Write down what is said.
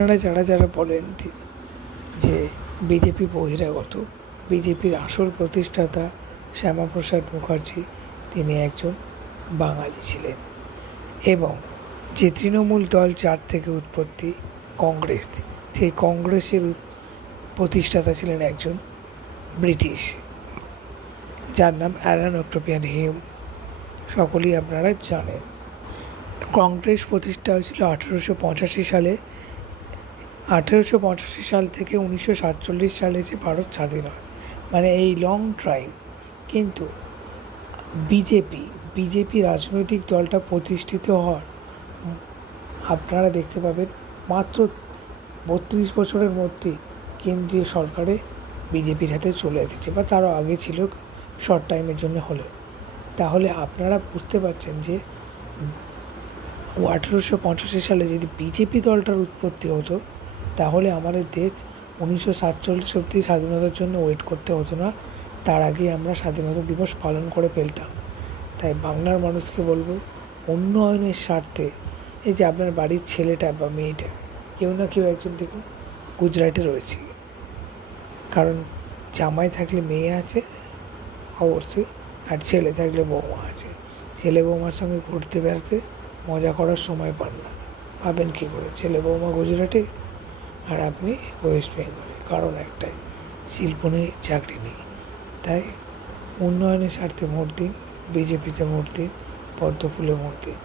আপনারা যারা যারা বলেন যে বিজেপি বহিরাগত, বিজেপির আসল প্রতিষ্ঠাতা শ্যামাপ্রসাদ মুখার্জি তিনি একজন বাঙালি ছিলেন এবং যে তৃণমূল দল যার থেকে উৎপত্তি কংগ্রেস, সেই কংগ্রেসের প্রতিষ্ঠাতা ছিলেন একজন ব্রিটিশ যার নাম অ্যালান অক্টোপিয়ান হিউম। সকলেই আপনারা জানেন। কংগ্রেস প্রতিষ্ঠা হয়েছিল 1885 সালে। 1885 সাল থেকে 1947 সালে যে ভারত স্বাধীন হয়, মানে এই লং টাইম। কিন্তু বিজেপি রাজনৈতিক দলটা প্রতিষ্ঠিত হওয়ার আপনারা দেখতে পাবেন মাত্র 32 বছরের মধ্যে কেন্দ্রীয় সরকারে বিজেপির হাতে চলে এসেছে, বা তারও আগে ছিল শর্ট টাইমের জন্য হলেও। তাহলে আপনারা বুঝতে পারছেন যে 1885 সালে যদি বিজেপি দলটার উৎপত্তি হতো তাহলে আমাদের দেশ 1947 অবধি স্বাধীনতার জন্য ওয়েট করতে হতো না, তার আগেই আমরা স্বাধীনতা দিবস পালন করে ফেলতাম। তাই বাংলার মানুষকে বলবো, উন্নয়নের স্বার্থে এই যে আপনার বাড়ির ছেলেটা বা মেয়েটা কেউ না কেউ একজন দেখুন গুজরাটে রয়েছে, কারণ জামাই থাকলে মেয়ে আছে অবশ্যই, আর ছেলে থাকলে বৌমা আছে। ছেলে বৌমার সঙ্গে ঘুরতে বেড়াতে মজা করার সময় পান না, পাবেন কী করে? ছেলে বৌমা গুজরাটে আর আপনি ওয়েস্ট বেঙ্গলে, কারণ একটাই, শিল্প নেই, চাকরি নেই। তাই উন্নয়নের স্বার্থে ভোট দিন, বিজেপিতে ভোট দিন, পদ্ম ফুলে ভোট দিন।